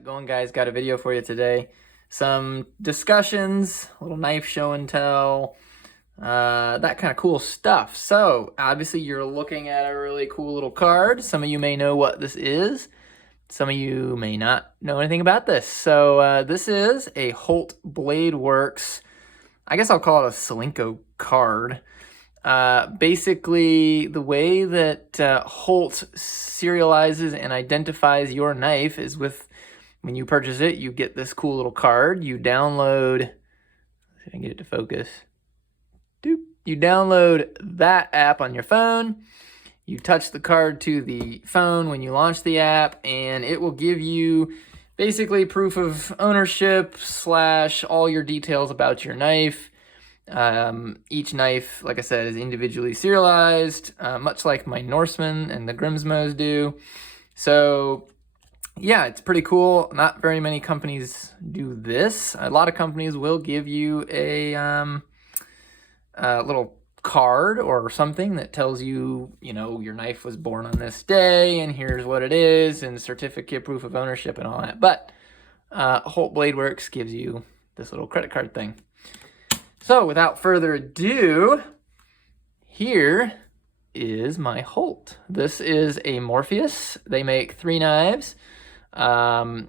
it going, guys? Got a video for you today. Some discussions, a little knife show and tell, that kind of cool stuff. So obviously you're looking at a really cool little card. Some of you may know what this is. Some of you may not know anything about this. So this is a Holt Blade Works, I guess I'll call it a Solinco card. Basically, the way that Holt serializes and identifies your knife is when you purchase it, you get this cool little card. You download, let's see if I can get it to focus. Doop. You download that app on your phone. You touch the card to the phone when you launch the app, and it will give you basically proof of ownership / all your details about your knife. Each knife, like I said, is individually serialized, much like my Norseman and the Grimsmos do. So yeah, it's pretty cool. Not very many companies do this. A lot of companies will give you a little card or something that tells you, your knife was born on this day and here's what it is and certificate, proof of ownership and all that. But Holt Blade Works gives you this little credit card thing. So without further ado, here is my Holt. This is a Morpheus. They make 3 knives. Kind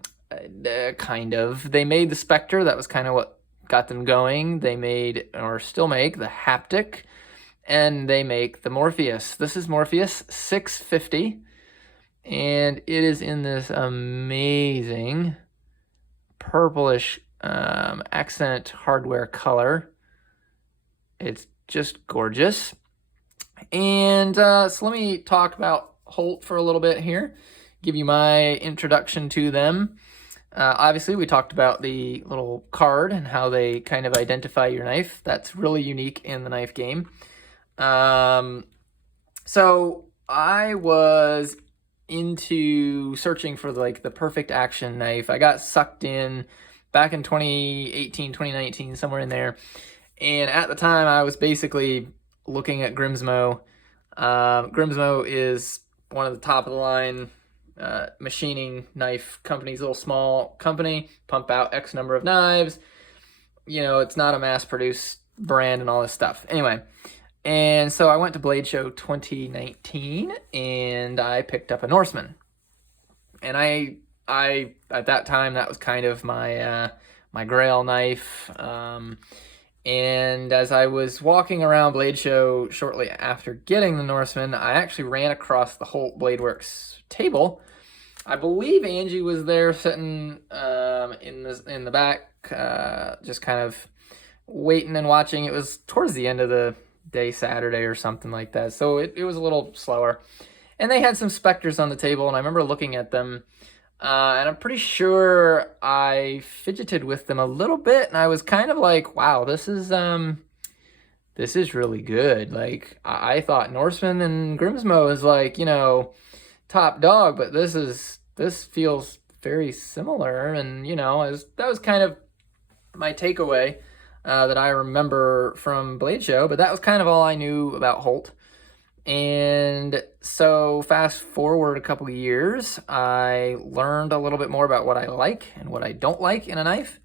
of. They made the Spectre. That was kind of what got them going. They made, or still make, the Haptic. And they make the Morpheus. This is Morpheus 650. And it is in this amazing purplish accent hardware color. It's just gorgeous. And so let me talk about Holt for a little bit here. Give you my introduction to them. Obviously, we talked about the little card and how they kind of identify your knife. That's really unique in the knife game. So I was into searching for the perfect action knife. I got sucked in back in 2018, 2019, somewhere in there. And at the time, I was basically looking at Grimsmo. Grimsmo is one of the top of the line machining knife companies, a little small company, pump out X number of knives. It's not a mass-produced brand and all this stuff. Anyway, and so I went to Blade Show 2019, and I picked up a Norseman. And I at that time, that was kind of my my grail knife. And as I was walking around Blade Show shortly after getting the Norseman, I actually ran across the Holt Blade Works table. I believe Angie was there sitting in the back, just kind of waiting and watching. It was towards the end of the day, Saturday or something like that, so it was a little slower. And they had some Spectres on the table, and I remember looking at them. And I'm pretty sure I fidgeted with them a little bit, and I was kind of like, wow, this is really good. Like, I thought Norseman and Grimsmo is top dog, but this feels very similar. And, that was kind of my takeaway that I remember from Blade Show, but that was kind of all I knew about Holt. And so fast forward a couple of years, I learned a little bit more about what I like and what I don't like in a knife.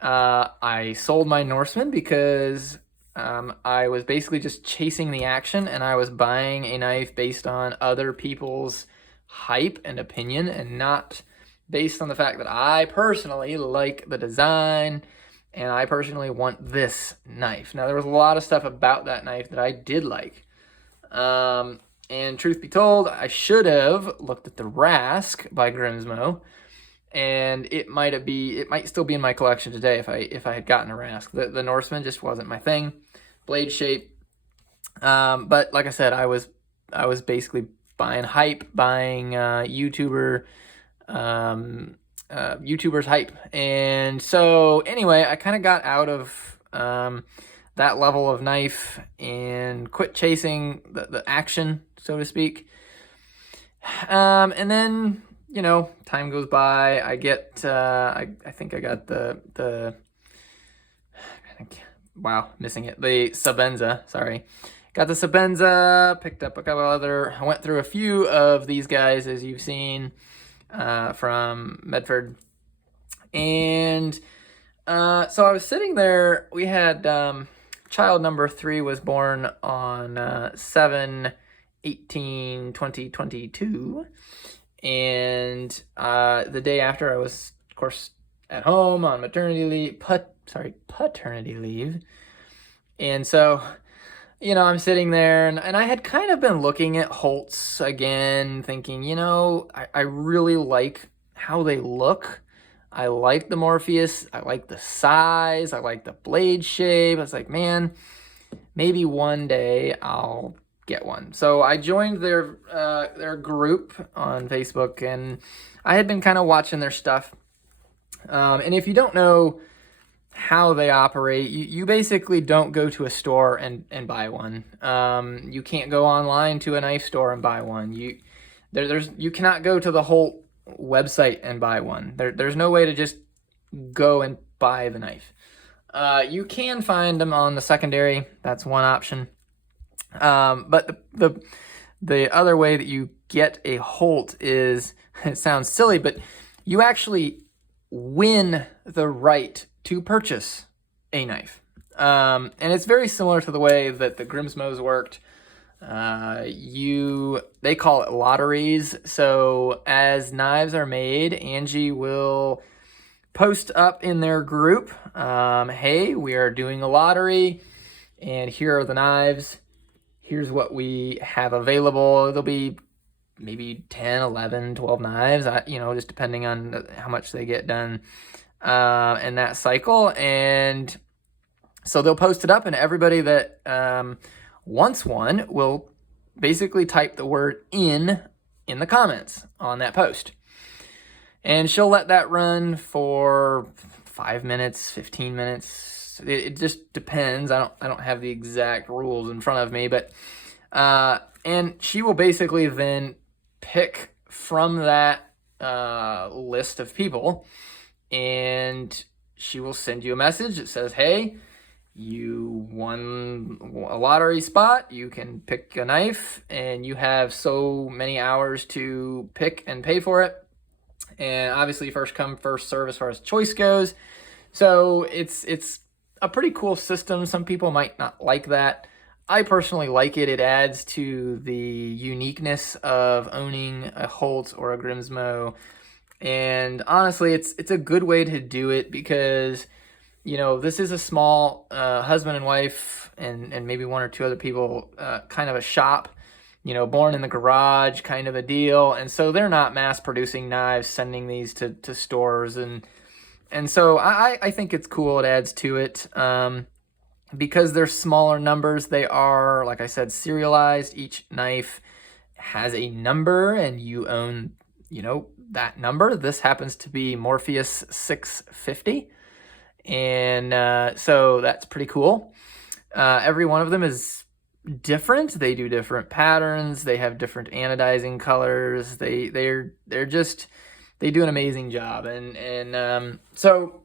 I sold my Norseman because I was basically just chasing the action, and I was buying a knife based on other people's hype and opinion, and not based on the fact that I personally like the design and I personally want this knife. Now, there was a lot of stuff about that knife that I did like. And truth be told, I should have looked at the Rask by Grimsmo, and it might still be in my collection today if I had gotten a Rask. The Norseman just wasn't my thing, blade shape. But like I said, I was basically buying hype, buying YouTubers hype, and so anyway, I kind of got out of that level of knife and quit chasing the action, so to speak. And then, time goes by. I get, I think I got missing it. The Sabenza, sorry. Got the Sabenza, picked up a couple I went through a few of these guys, as you've seen, from Medford And so I was sitting there. We had child number 3 was born on 7/18/2022. And the day after, I was, of course, at home on paternity leave. And so, I'm sitting there, and I had kind of been looking at Holt's again, thinking, I really like how they look. I like the Morpheus. I like the size. I like the blade shape. I was like, man, maybe one day I'll get one. So I joined their group on Facebook, and I had been kind of watching their stuff. And if you don't know how they operate, you basically don't go to a store and buy one. You can't go online to a knife store and buy one. You cannot go to the Holt website and buy one. There's no way to just go and buy the knife. You can find them on the secondary. That's one option. But the other way that you get a Holt is, it sounds silly, but you actually win the right to purchase a knife. And it's very similar to the way that the Grimsmos worked. They call it lotteries. So as knives are made, Angie will post up in their group, hey, we are doing a lottery, and here are the knives. Here's what we have available. There'll be maybe 10, 11, 12 knives, just depending on how much they get done in that cycle. And so they'll post it up, and everybody that wants one will basically type the word in the comments on that post. And she'll let that run for 5 minutes, 15 minutes. It just depends. I don't have the exact rules in front of me, but and she will basically then pick from that list of people, and she will send you a message that says, hey, you won a lottery spot. You can pick a knife, and you have so many hours to pick and pay for it. And obviously, first come, first serve as far as choice goes. So it's a pretty cool system. Some people might not like that. I personally like it. It adds to the uniqueness of owning a Holt or a Grimsmo. And honestly, it's a good way to do it because, this is a small husband and wife and maybe one or two other people, kind of a shop, born in the garage kind of a deal. And so they're not mass producing knives, sending these to stores. And so I think it's cool. It adds to it. Because they're smaller numbers, they are, like I said, serialized. Each knife has a number, and you own, that number. This happens to be Morpheus 650. And so that's pretty cool. Every one of them is different. They do different patterns. They have different anodizing colors. They do an amazing job. And so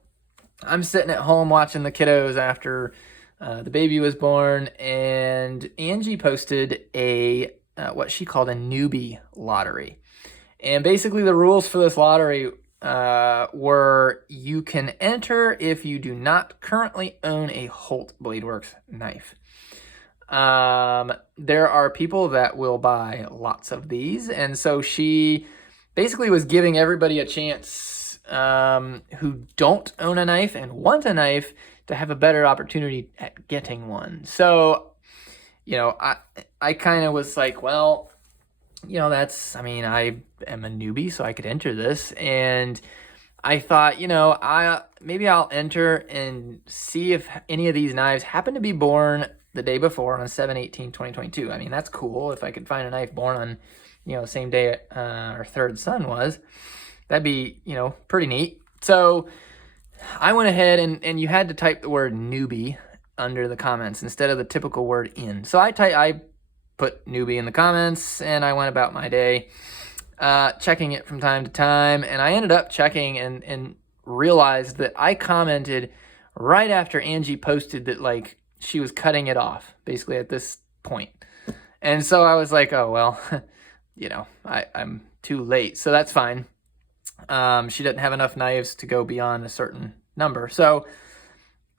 I'm sitting at home watching the kiddos after the baby was born, and Angie posted a what she called a newbie lottery. And basically the rules for this lottery were you can enter if you do not currently own a Holt Bladeworks knife. There are people that will buy lots of these, and so she basically was giving everybody a chance who don't own a knife and want a knife to have a better opportunity at getting one. So, I kind of was like, well, I am a newbie, so I could enter this. And I thought, maybe I'll enter and see if any of these knives happen to be born the day before on 7/18/2022. That's cool. If I could find a knife born on, the same day our third son was, that'd be, pretty neat. So I went ahead and you had to type the word newbie under the comments instead of the typical word in. So I put newbie in the comments, and I went about my day, checking it from time to time. And I ended up checking and realized that I commented right after Angie posted that, she was cutting it off basically at this point. And so I was like, oh, well, I'm too late. So that's fine. She didn't have enough knives to go beyond a certain number. So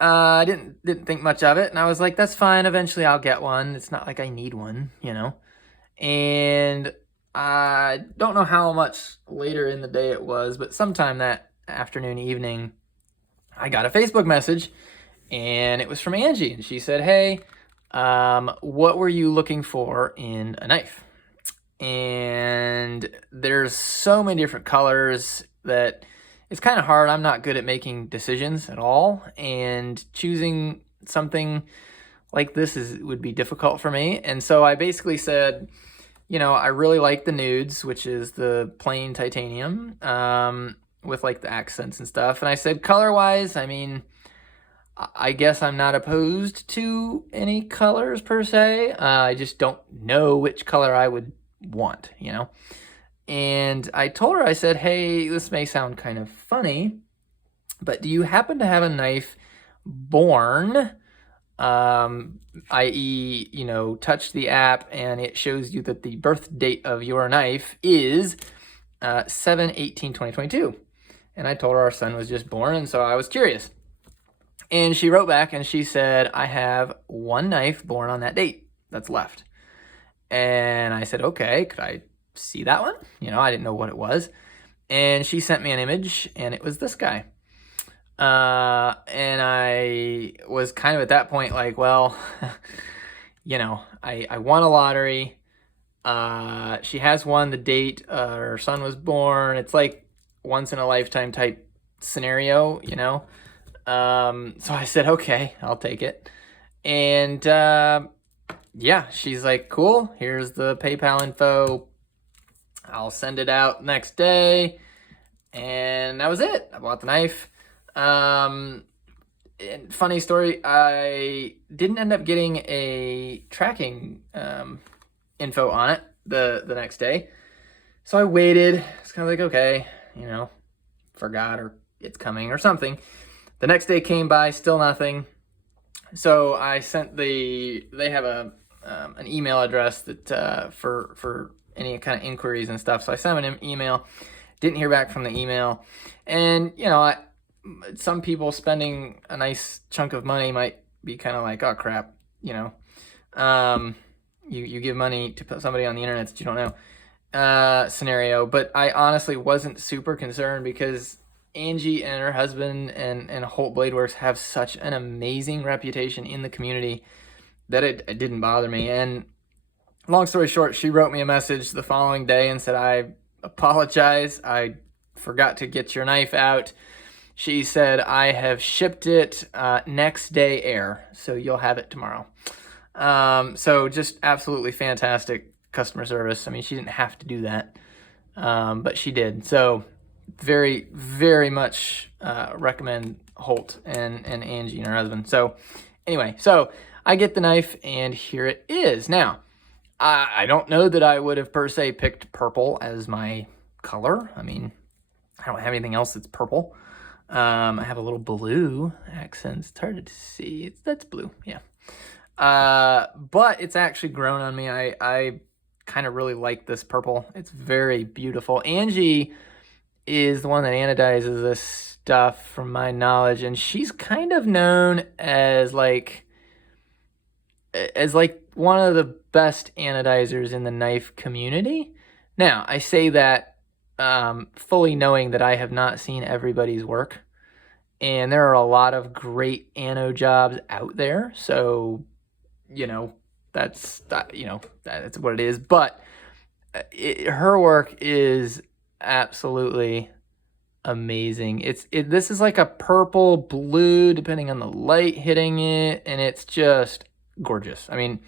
I didn't think much of it, and I was like, that's fine. Eventually, I'll get one. It's not like I need one, you know. And I don't know how much later in the day it was, but sometime that afternoon, evening, I got a Facebook message, and it was from Angie, and she said, "Hey, what were you looking for in a knife?" And there's so many different colors that it's kind of hard. I'm not good at making decisions at all, and choosing something like this would be difficult for me. And so I basically said, I really like the nudes, which is the plain titanium, with like the accents and stuff. And I said, color wise, I mean, I guess I'm not opposed to any colors per se. I just don't know which color I would want, And I told her, I said, hey, this may sound kind of funny, but do you happen to have a knife born, i.e., touch the app and it shows you that the birth date of your knife is 7/18/2022. And I told her our son was just born, and so I was curious. And she wrote back and she said, I have one knife born on that date that's left. And I said, okay, could I see that one? I didn't know what it was. And she sent me an image, and it was this guy. And I was kind of at that point like, well, I won a lottery. She has one, the date her son was born. It's like once in a lifetime type scenario, So I said, okay, I'll take it. And yeah, she's like, cool, here's the PayPal info. I'll send it out next day. And that was it. I bought the knife. And funny story, I didn't end up getting a tracking info on it the next day. So I waited. It's kind of like, okay, forgot, or it's coming or something. The next day came by, still nothing. So I sent they have an email address that for any kind of inquiries and stuff. So I sent an email, didn't hear back from the email. And, some people spending a nice chunk of money might be kind of like, oh crap, you give money to put somebody on the internet that you don't know, scenario. But I honestly wasn't super concerned because Angie and her husband and Holt Blade Works have such an amazing reputation in the community that it didn't bother me. And long story short, she wrote me a message the following day and said, I apologize. I forgot to get your knife out. She said, I have shipped it next day air, so you'll have it tomorrow. So just absolutely fantastic customer service. I mean, she didn't have to do that, but she did. So very, very much recommend Holt and Angie and her husband. So anyway, so I get the knife, and here it is. Now, I don't know that I would have per se picked purple as my color. I mean, I don't have anything else that's purple. I have a little blue accents. It's hard to see. That's blue, yeah. But it's actually grown on me. I kind of really like this purple. It's very beautiful. Angie is the one that anodizes this stuff, from my knowledge, and she's kind of known as like one of the best anodizers in the knife community. Now, I say that fully knowing that I have not seen everybody's work, and there are a lot of great ano jobs out there. So, that's what it is. But her work is absolutely amazing. This is like a purple blue, depending on the light hitting it, and it's just gorgeous. I mean,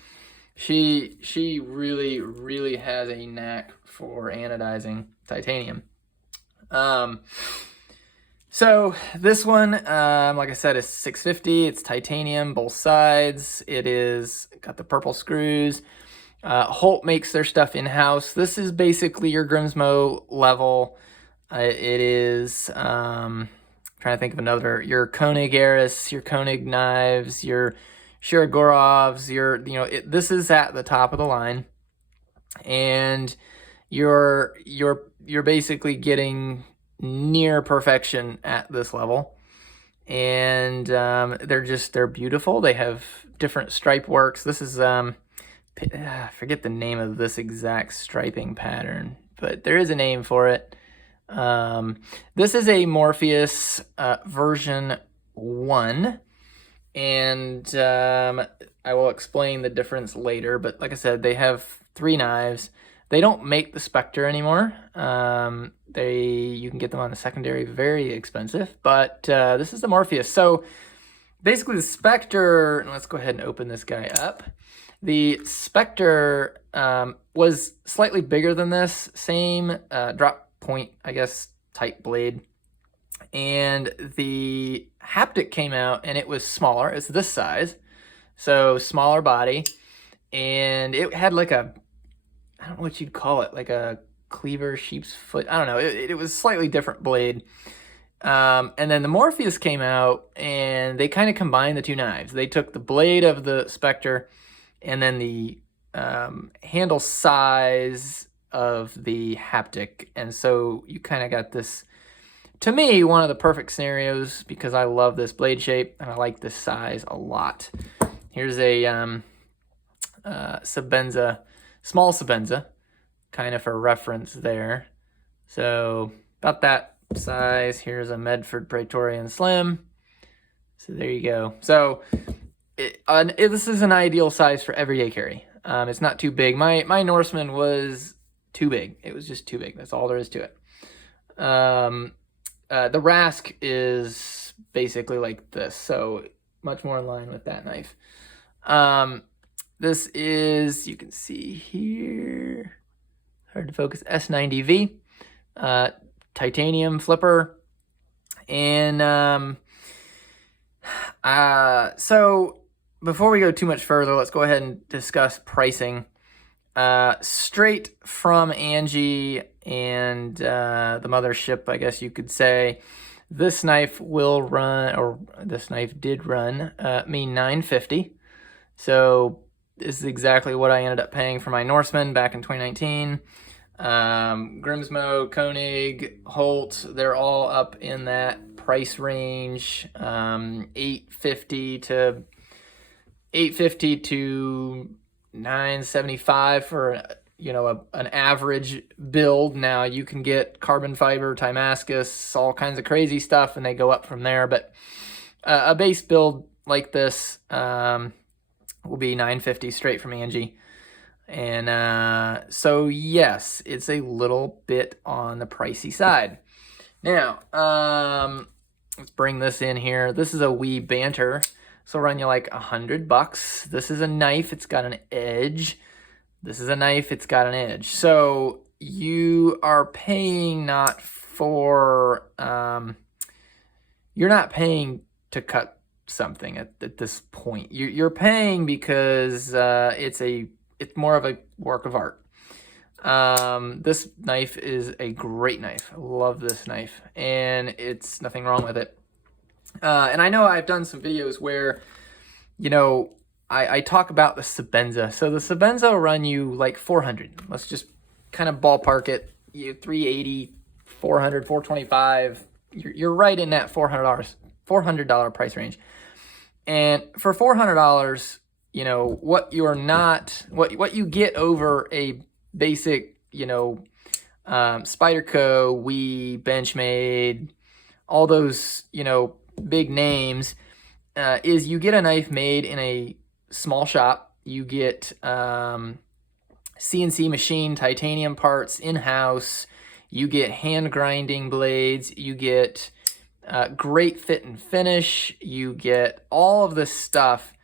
she really, really has a knack for anodizing titanium. So this one, like I said, is 650. It's titanium, both sides. It is got the purple screws. Holt makes their stuff in-house. This is basically your Grimsmo level. It is, trying to think of another, your Koenig Eris, your Koenig knives, your Shirogorovs, this is at the top of the line. And you're basically getting near perfection at this level. And they're beautiful. They have different stripe works. This is I forget the name of this exact striping pattern, but there is a name for it. This is a Morpheus version 1, and I will explain the difference later, but like I said, they have 3 knives. They don't make the Spectre anymore. You can get them on the secondary, very expensive, but this is the Morpheus. So basically the Spectre, and let's go ahead and open this guy up. The Spectre was slightly bigger than this, same drop point, I guess, type blade. And the haptic came out and it was smaller. It's this size, so smaller body, and it had like a, I don't know what you'd call it, like a cleaver, sheep's foot. I don't know. It was a slightly different blade. And then the Morpheus came out and they kind of combined the 2 knives. They took the blade of the Spectre and then the handle size of the haptic. And so you kind of got this, to me, one of the perfect scenarios because I love this blade shape and I like this size a lot. Here's a Sebenza, small Sebenza, kind of for reference there. So about that size. Here's a Medford Praetorian Slim. So there you go. So this is an ideal size for everyday carry. It's not too big. My Norseman was too big. It was just too big. That's all there is to it. The Rask is basically like this, so much more in line with that knife. This is, you can see here, hard to focus, S90V, titanium flipper. And so before we go too much further, let's go ahead and discuss pricing. Straight from Angie and the mothership, I guess you could say, this knife will run, or this knife did run, me $950. So this is exactly what I ended up paying for my Norseman back in 2019. Grimsmo, Koenig, Holt, they're all up in that price range, $850 to $975 for an average build. Now you can get carbon fiber, Timascus, all kinds of crazy stuff, and they go up from there. But a base build like this will be $950 straight from Angie. And so yes, it's a little bit on the pricey side. Now let's bring this in here. This is a wee banter. So run you like $100. This is a knife. It's got an edge. This is a knife. It's got an edge. So you are paying not for, you're not paying to cut something at this point. You're paying because it's more of a work of art. This knife is a great knife. I love this knife, and it's nothing wrong with it. And I know I've done some videos where, I talk about the Sebenza. So the Sebenza will run you like $400. Let's just kind of ballpark it. $380, $400, $425. You're right in that $400 price range. And for $400, what you get over a basic, Spyderco, Wee, Benchmade, all those, big names, is you get a knife made in a small shop. You get CNC machine titanium parts in-house. You get hand grinding blades. You get great fit and finish. You get all of this stuff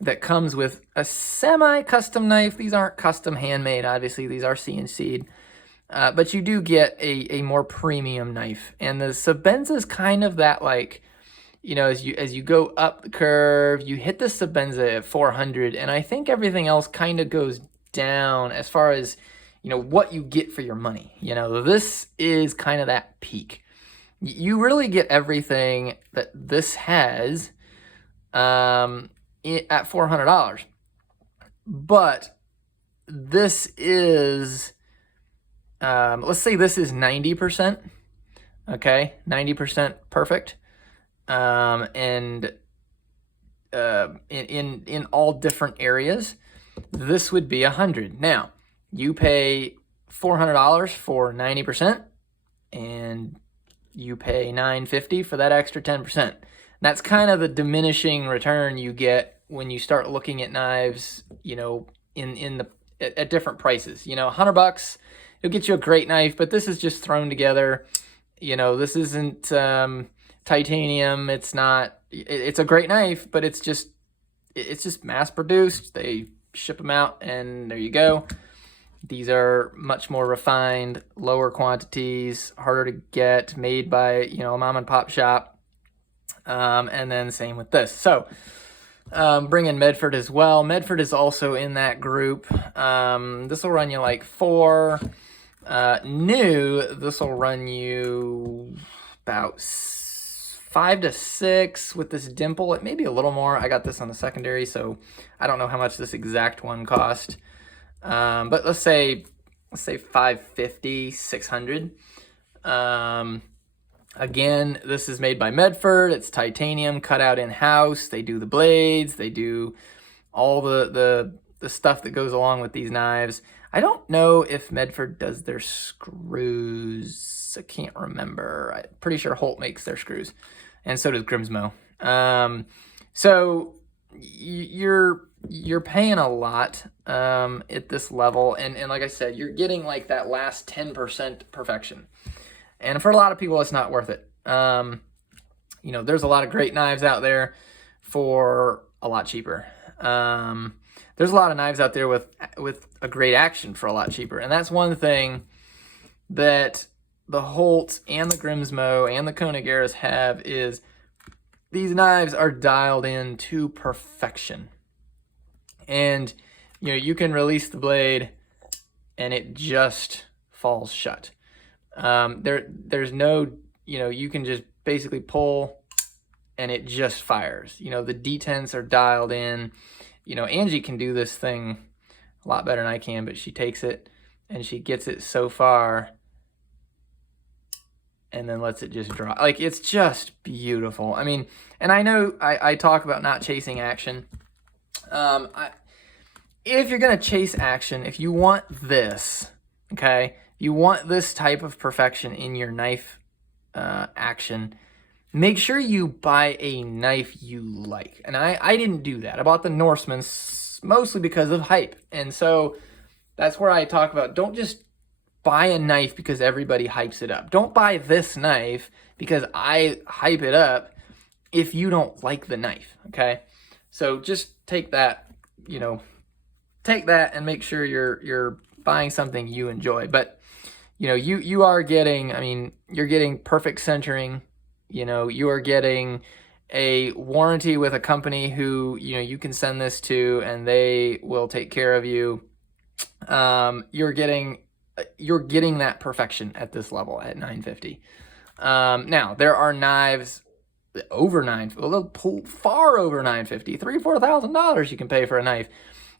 that comes with a semi-custom knife. These aren't custom handmade, obviously. These are CNC'd. But you do get a more premium knife. And the Sebenza is kind of that, like, as you go up the curve, you hit the Sebenza at 400, and I think everything else kind of goes down as far as, what you get for your money. This is kind of that peak. You really get everything that this has at $400. But this is, let's say this is 90%. okay, 90% perfect, and in all different areas, this would be 100. Now, you pay $400 for 90%, and you pay $950 for that extra 10%. That's kind of the diminishing return you get when you start looking at knives, you know, at different prices. You know, $100, it'll get you a great knife, but this is just thrown together. You know, this isn't titanium. It's not. It's a great knife, but it's just mass produced. They ship them out, and there you go. These are much more refined, lower quantities, harder to get, made by, you know, a mom and pop shop. And then same with this. So bring in Medford as well. Medford is also in that group. This will run you like $4. New, this will run you about $5 to $6 with this dimple. It may be a little more. I got this on the secondary, so I don't know how much this exact one cost. But let's say $550, $600. Again, this is made by Medford. It's titanium cut out in-house. They do the blades. They do all the stuff that goes along with these knives. I don't know if Medford does their screws. I can't remember. I'm pretty sure Holt makes their screws, and so does Grimsmo. So you're paying a lot at this level, and like I said, you're getting like that last 10% perfection. And for a lot of people, it's not worth it. You know, there's a lot of great knives out there for a lot cheaper. There's a lot of knives out there with a great action for a lot cheaper. And that's one thing that the Holt and the Grimsmo and the Koenigeras have, is these knives are dialed in to perfection. And, you know, you can release the blade and it just falls shut. There's no, you know, you can just basically pull and it just fires. You know, the detents are dialed in. You know, Angie can do this thing a lot better than I can, but she takes it and she gets it so far and then lets it just drop. Like, it's just beautiful. I mean, and I know I talk about not chasing action. If you're going to chase action, if you want this, okay, you want this type of perfection in your knife action, make sure you buy a knife you like. And I didn't do that. I bought the Norseman mostly because of hype. And so that's where I talk about, don't just buy a knife because everybody hypes it up. Don't buy this knife because I hype it up if you don't like the knife, okay? So just take that, you know, take that and make sure you're buying something you enjoy. But, you know, you are getting, I mean, you're getting perfect centering. You know, you are getting a warranty with a company who, you know, you can send this to and they will take care of you. You're getting that perfection at this level at $950. Now there are knives over far over $950, $3,000-$4,000 you can pay for a knife.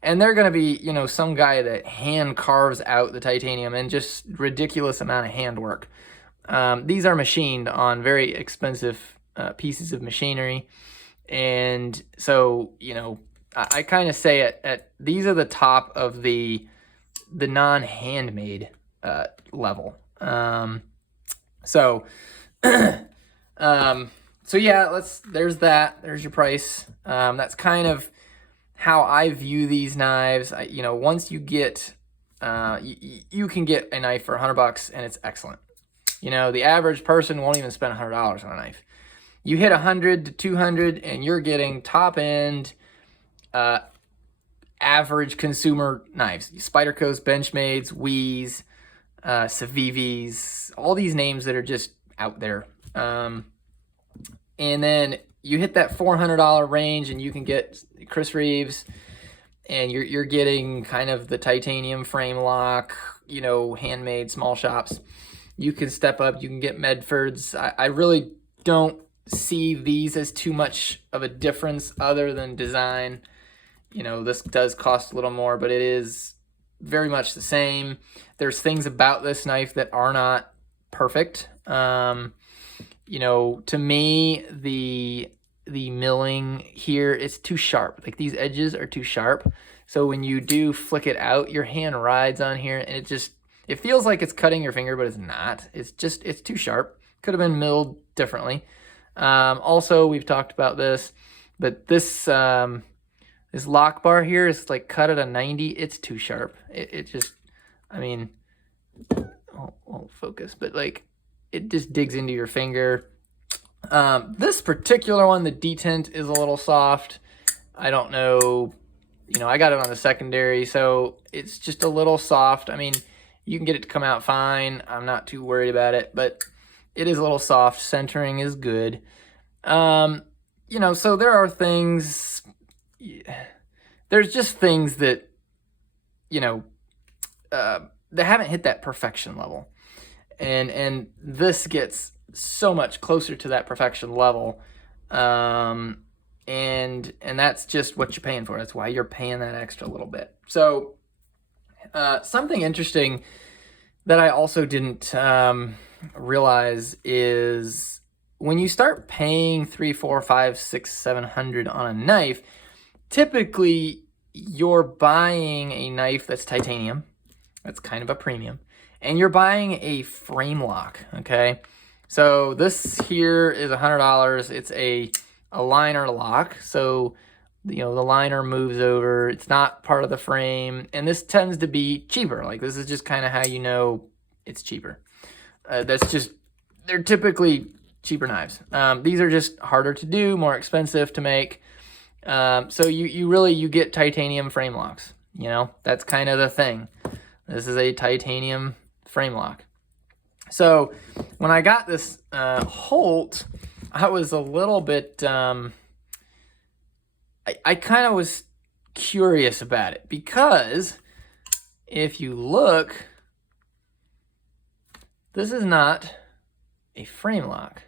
And they're going to be, you know, some guy that hand carves out the titanium and just ridiculous amount of handwork. These are machined on very expensive pieces of machinery. And so, you know, I kind of say at these are the top of the non-handmade level. So yeah, there's that. There's your price. That's kind of how I view these knives. You know, once you get, you can get a knife for $100 and it's excellent. You know, the average person won't even spend $100 on a knife. You hit $100 to $200 and you're getting top end, average consumer knives. Spyderco's, Benchmades, Wees, Civivis, all these names that are just out there. And then you hit that $400 range and you can get Chris Reeves, and you're getting kind of the titanium frame lock, you know, handmade small shops. You can step up, you can get Medfords. I really don't see these as too much of a difference other than design. You know, this does cost a little more, but it is very much the same. There's things about this knife that are not perfect. You know, to me, the milling here is too sharp. Like these edges are too sharp. So when you do flick it out, your hand rides on here and it feels like it's cutting your finger, but it's not. It's too sharp. Could have been milled differently. Also, we've talked about this, but this lock bar here is like cut at a 90. It's too sharp. It just, I mean, won't focus, but like it just digs into your finger. This particular one, the detent is a little soft. I don't know, you know, I got it on the secondary, so it's just a little soft. I mean, you can get it to come out fine. I'm not too worried about it, but it is a little soft. Centering is good. You know, so there are things, there's just things that, you know, they haven't hit that perfection level. And this gets so much closer to that perfection level. And that's just what you're paying for. That's why you're paying that extra little bit. So, something interesting that I also didn't realize is when you start paying $300, $400, $500, $600, $700 on a knife, typically you're buying a knife that's titanium. That's kind of a premium. And you're buying a frame lock, okay? So this here is $100. It's a liner lock. So, you know, the liner moves over. It's not part of the frame. And this tends to be cheaper. Like, this is just kind of how you know it's cheaper. They're typically cheaper knives. These are just harder to do, more expensive to make. So you get titanium frame locks. You know, that's kind of the thing. This is a titanium frame lock. So when I got this Holt, I was a little bit, I kind of was curious about it because if you look, this is not a frame lock.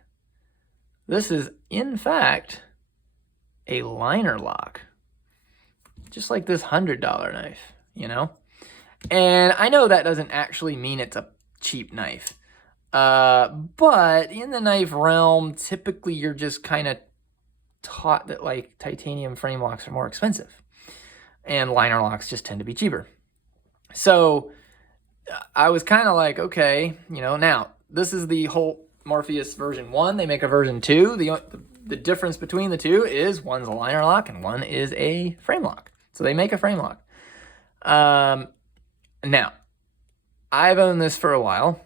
This is, in fact, a liner lock. Just like this $100 knife, you know? And I know that doesn't actually mean it's a cheap knife. But in the knife realm, typically you're just kind of taught that like titanium frame locks are more expensive. And liner locks just tend to be cheaper. So I was kind of like, okay, you know, now this is the Holt Morpheus version 1. They make a version 2. The difference between the two is one's a liner lock and one is a frame lock. So they make a frame lock. Now, I've owned this for a while,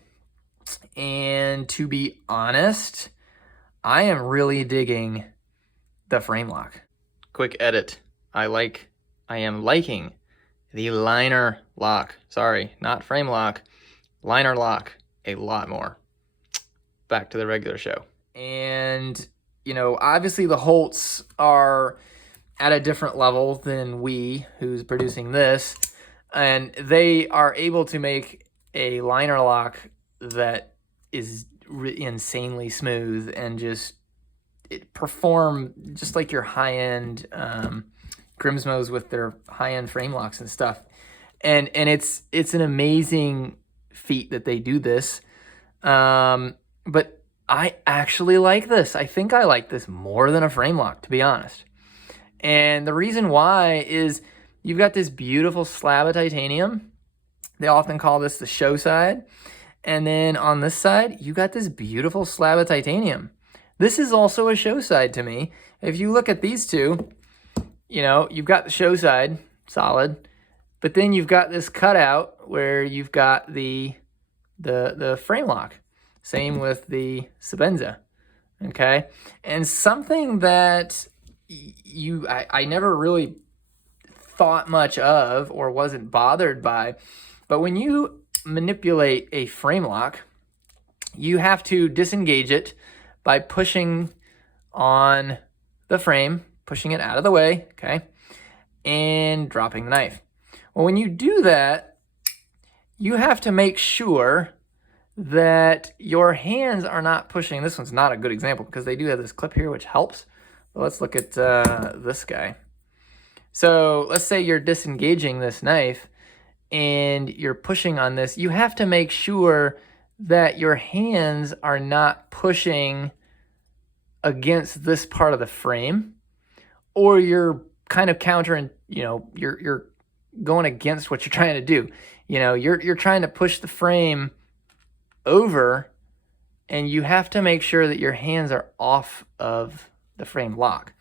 and to be honest, I am really digging the frame lock. Quick edit. I am liking the liner lock. Sorry, not frame lock. Liner lock a lot more. Back to the regular show. And, you know, obviously the Holts are at a different level than who's producing this. And they are able to make a liner lock that is insanely smooth and perform just like your high-end Grimsmos with their high-end frame locks and stuff. And it's an amazing feat that they do this. But I actually like this. I think I like this more than a frame lock, to be honest. And the reason why is you've got this beautiful slab of titanium. They often call this the show side. And then on this side, you got this beautiful slab of titanium. This is also a show side to me. If you look at these two, you know, you've got the show side, solid. But then you've got this cutout where you've got the frame lock. Same with the Sabenza, okay? And something that I never really thought much of or wasn't bothered by, but when you manipulate a frame lock, you have to disengage it by pushing on the frame, pushing it out of the way, okay, and dropping the knife. Well, when you do that, you have to make sure that your hands are not pushing. This one's not a good example because they do have this clip here, which helps. But let's look at this guy. So let's say you're disengaging this knife and you're pushing on this. You have to make sure that your hands are not pushing against this part of the frame, or you're kind of countering, you're going against what you're trying to do. You're trying to push the frame over, and you have to make sure that your hands are off of the frame lock.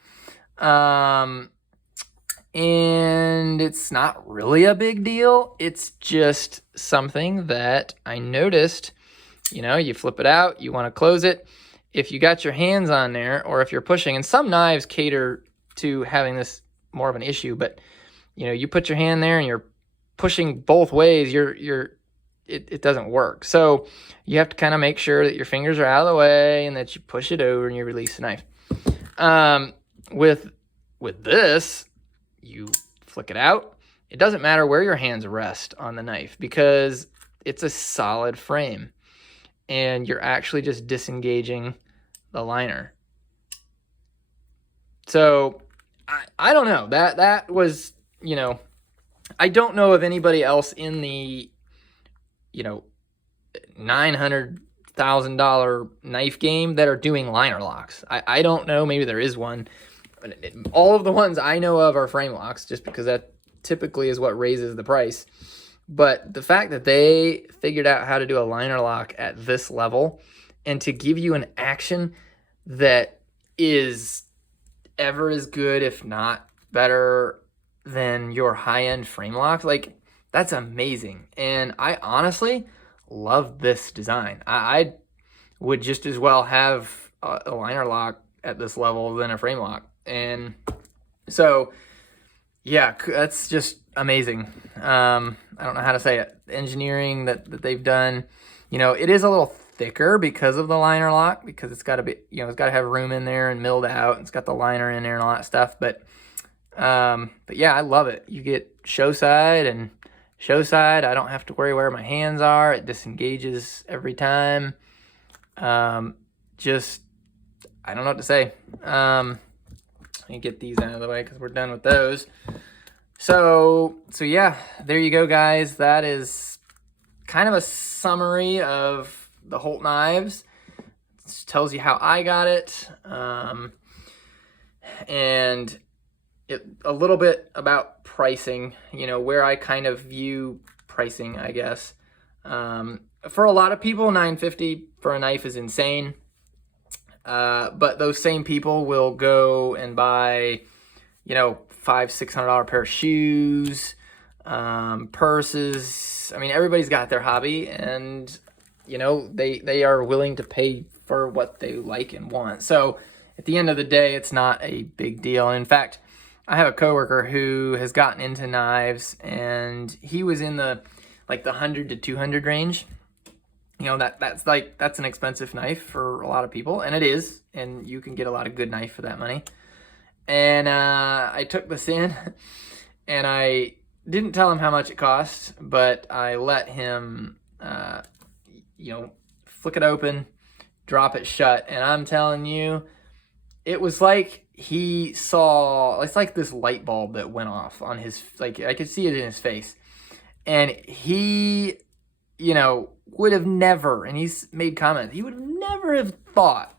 And it's not really a big deal. It's just something that I noticed. You flip it out, you want to close it. If you got your hands on there, or if you're pushing, and some knives cater to having this more of an issue, but you put your hand there and you're pushing both ways, it doesn't work. So you have to kind of make sure that your fingers are out of the way and that you push it over and you release the knife. With this, you flick it out. It doesn't matter where your hands rest on the knife because it's a solid frame and you're actually just disengaging the liner. So I don't know. That was, I don't know of anybody else in the, $900,000 knife game that are doing liner locks. I don't know. Maybe there is one. All of the ones I know of are frame locks, just because that typically is what raises the price. But the fact that they figured out how to do a liner lock at this level and to give you an action that is ever as good, if not better, than your high-end frame locks, like, that's amazing. And I honestly love this design. I would just as well have a liner lock at this level than a frame lock. And so, yeah, that's just amazing. I don't know how to say it. The engineering that they've done, it is a little thicker because of the liner lock, because it's got to be, it's got to have room in there and milled out. And it's got the liner in there and all that stuff. But yeah, I love it. You get show side and show side. I don't have to worry where my hands are. It disengages every time. Just, I don't know what to say. Let me get these out of the way because we're done with those. So yeah, there you go, guys. That is kind of a summary of the Holt knives. It tells you how I got it, and a little bit about pricing. Where I kind of view pricing, I guess. For a lot of people, $950 for a knife is insane. But those same people will go and buy, $500-$600 pair of shoes, purses. I mean, everybody's got their hobby, and they are willing to pay for what they like and want. So at the end of the day, it's not a big deal. And in fact, I have a coworker who has gotten into knives, and he was in the 100 to 200 range. That's an expensive knife for a lot of people, and it is, and you can get a lot of good knife for that money. And I took this in, and I didn't tell him how much it cost, but I let him, flick it open, drop it shut, and I'm telling you, it was like he saw, it's like this light bulb that went off on his, I could see it in his face, and he, would have never, and he's made comments, he would have never have thought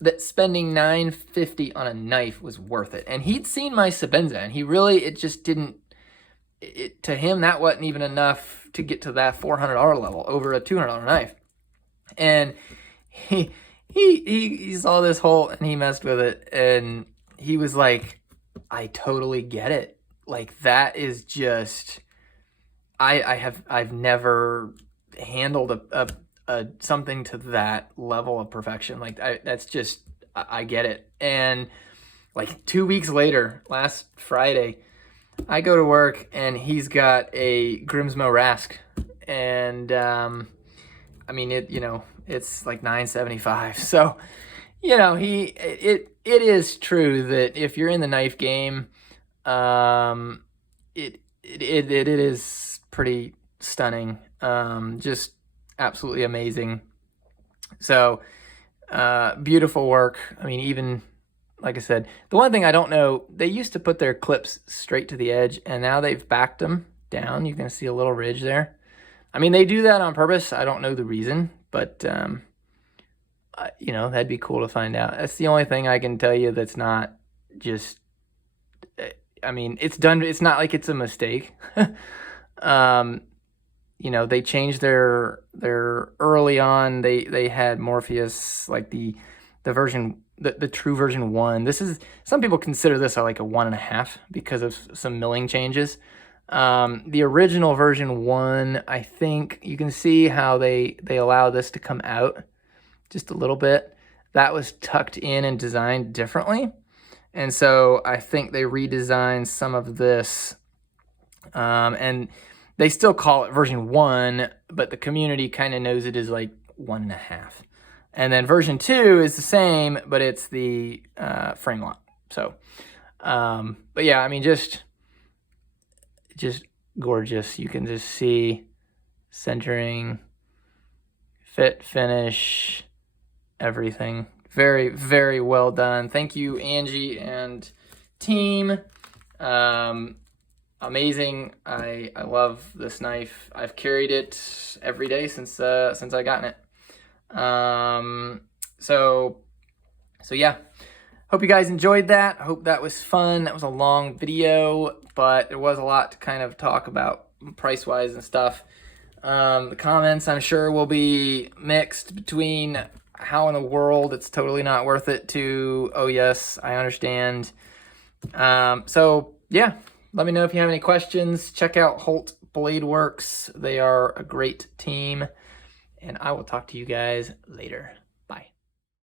that spending $950 on a knife was worth it. And he'd seen my Sabenza, and it just didn't, to him, that wasn't even enough to get to that $400 level over a $200 knife. And he saw this Holt, and he messed with it, and he was like, I totally get it. Like, that is just, I've never handled a something to that level of perfection. Like, that's just, I get it. And 2 weeks later, last Friday, I go to work, and he's got a Grimsmo Rask, and it's like $975. So, it is true that if you're in the knife game, it is pretty stunning. Just absolutely amazing. So, beautiful work. I mean, even like I said, the one thing I don't know, they used to put their clips straight to the edge, and now they've backed them down. You can see a little ridge there. I mean, they do that on purpose. I don't know the reason, but you know, that'd be cool to find out. That's the only thing I can tell you that's not just, I mean, it's done. It's not like it's a mistake. You know, they changed their early on. They had Morpheus, like the version, the true version 1. This is, some people consider this like a 1.5 because of some milling changes. The original version 1, I think you can see how they allow this to come out just a little bit. That was tucked in and designed differently. And so I think they redesigned some of this, and they still call it version 1, but the community kind of knows it is like 1.5. And then version 2 is the same, but it's the frame lock. So, but yeah, I mean, just gorgeous. You can just see centering, fit, finish, everything. Very, very well done. Thank you, Angie and team. Amazing. I love this knife. I've carried it every day since I gotten it. So yeah. Hope you guys enjoyed that. I hope that was fun. That was a long video, but there was a lot to kind of talk about price-wise and stuff. The comments, I'm sure, will be mixed between how in the world it's totally not worth it to, oh yes, I understand. So yeah, let me know if you have any questions. Check out Holt Blade Works. They are a great team, and I will talk to you guys later.